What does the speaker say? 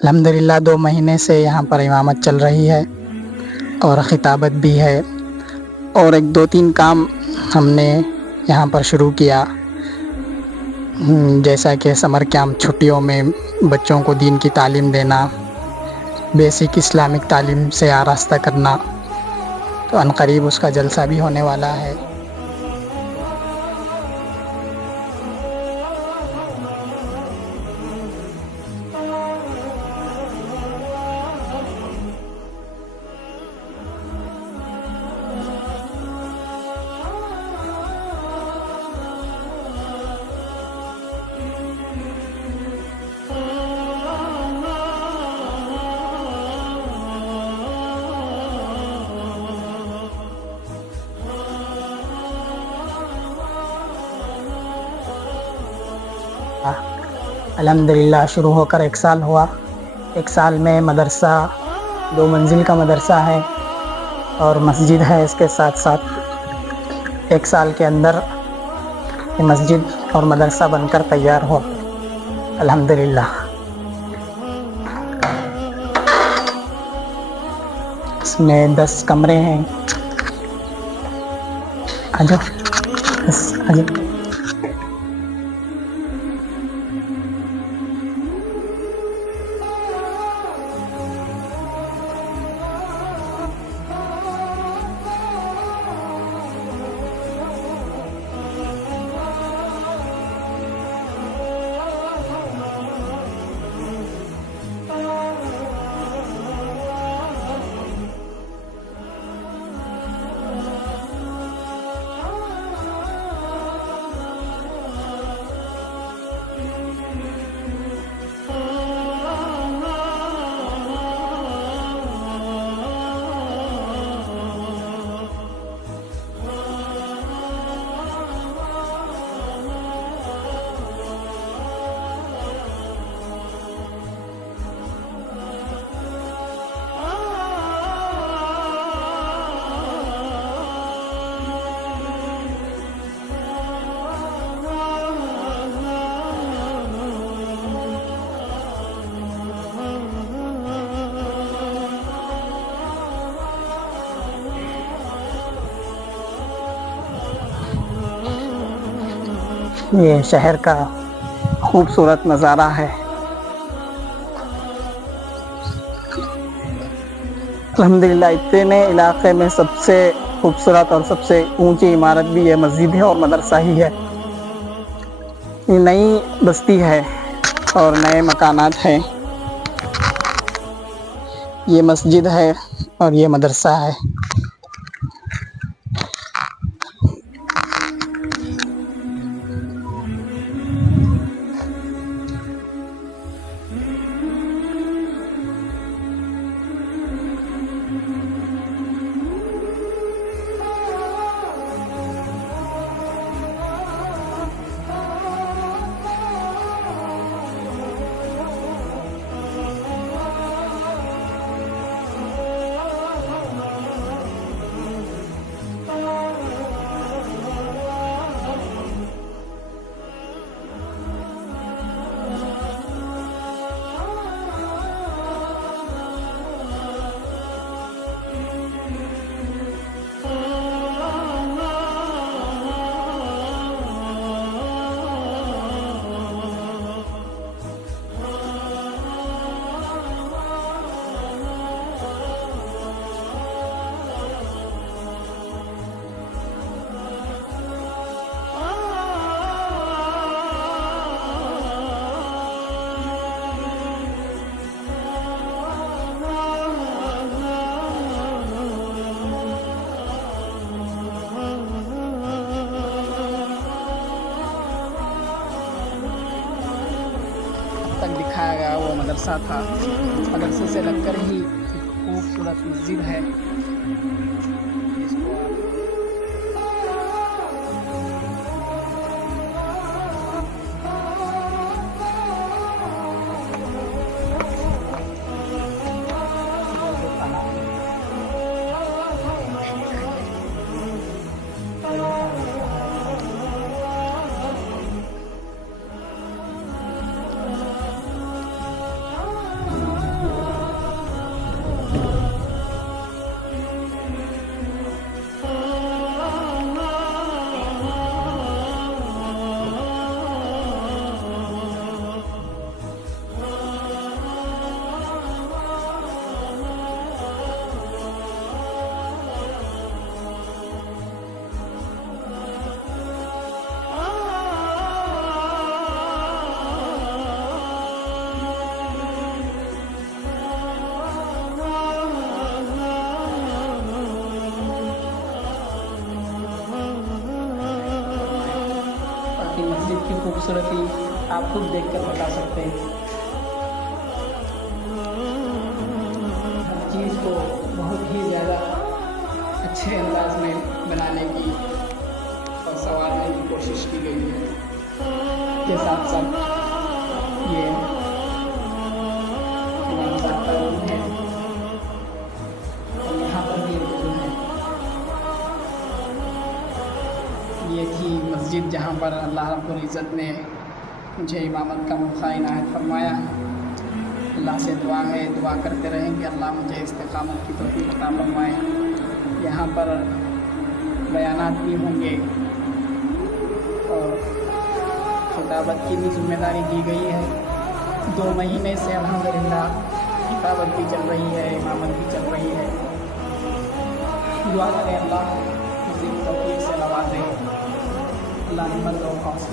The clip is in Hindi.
अल्हम्दुलिल्लाह 2 महीने से यहाँ पर इमामत चल रही है और ख़िताबत भी है और एक 2-3 काम हमने यहाँ पर शुरू किया, जैसा कि समर कैंप छुट्टियों में बच्चों को दीन की तालीम देना, बेसिक इस्लामिक तालीम से आरास्ता करना। तो अनक़रीब उसका जलसा भी होने वाला है। अल्हम्दुलिल्लाह शुरू होकर 1 साल हुआ। 1 साल में मदरसा 2 मंजिल का मदरसा है और मस्जिद है। इसके साथ-साथ 1 साल के अंदर ये मस्जिद और मदरसा बनकर तैयार हुआ अल्हम्दुलिल्लाह। इसमें 10 कमरे हैं। आ जाओ, आ जाओ। ये शहर का खूबसूरत नज़ारा है। अल्हम्दुलिल्लाह इतने इलाके में सबसे खूबसूरत और सबसे ऊंची इमारत भी ये मस्जिद है और मदरसा ही है। ये नई बस्ती है और नए मकानात हैं। ये मस्जिद है और ये मदरसा है। तक दिखाया गया वो मदरसा था। मदरसे से लगकर ही खूबसूरत मस्जिद है। खूबसूरती आप खुद देखकर बता सकते हैं। हर चीज़ को बहुत ही ज़्यादा अच्छे अंदाज में बनाने की और संवारने की कोशिश की गई है। के साथ साथ ये इमामबाड़ा का रूम है और यहाँ पर भी एक रूम है। ये थी मस्जिद जहाँ पर अल्लाह रब्बुल इज़्ज़त ने मुझे इमामत का मौका इनायत फरमाया। अल्लाह से दुआ करते रहें कि अल्लाह मुझे इस्तिक़ामत की तौफ़ीक़ अता फरमाए। यहाँ पर बयानात भी होंगे और खिताबत की भी ज़िम्मेदारी दी गई है। 2 महीने से अल्हम्दुलिल्लाह खिताबत भी चल रही है, इमामत भी चल रही है। दुआ करें अल्लाह किसी तौफ़ीक़ से नवाज़े। अल्लाह हिम्मत और हौसला